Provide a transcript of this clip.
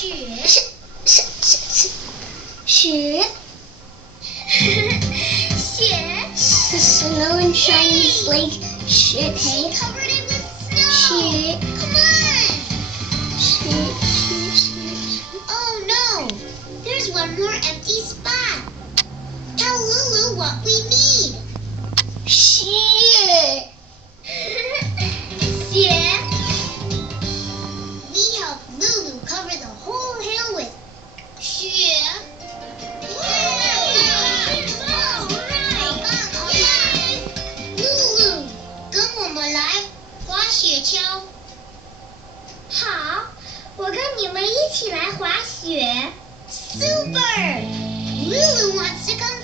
雪。Snow and shiny like shit, hey? Covered it with snow. Shit. Come on. Shit. Oh no, there's one more empty spot. Tell Lulu what we need. Shit. Yeah. We help Lulu cover the whole hill with雪。Lulu， 跟我们来滑雪橇。好，我跟你们一起来滑雪。 Super! Lulu wants to come